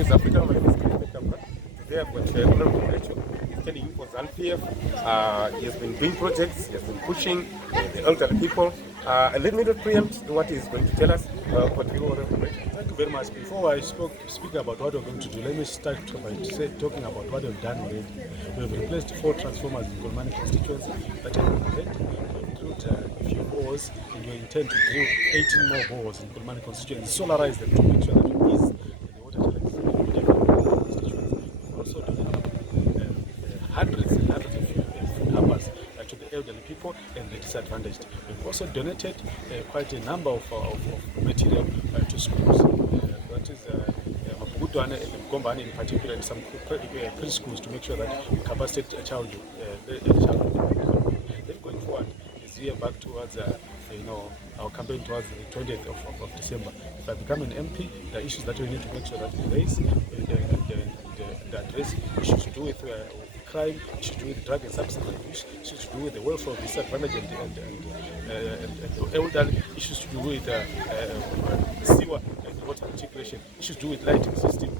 News Africa. My name is Tabvura. Today I've got Honorable Murechu standing in for ZANU. He has been doing projects, he has been pushing the elderly people. And let me not preempt what he's going to tell us. What you Honorable Murechu. Thank you very much. Before I speak about what we're going to do, let me start by talking about what we've done already. We have replaced 4 transformers in Nkulumane Constituency that have been dead. We've drilled a few holes, and we intend to drill 18 more holes in Nkulumane Constituency, solarize them to make sure that we ease the water challenges in the constituency. We've also done hundreds and hundreds of food hampers to the elderly people and the disadvantaged. We've also donated quite a number of material to schools. That is Mapugudwane and Mkombani in particular, and some preschools to make sure that we capacitate childhood. Then going forward is here back towards our campaign towards the 20th of December. If I become an MP, the issues that we need to make sure that we raise and address issues to do with crime, issues to do with drug and substance abuse, issues to do with the welfare of disadvantaged and the elderly, issues to do with sewer and water integration, issues to do with lighting system,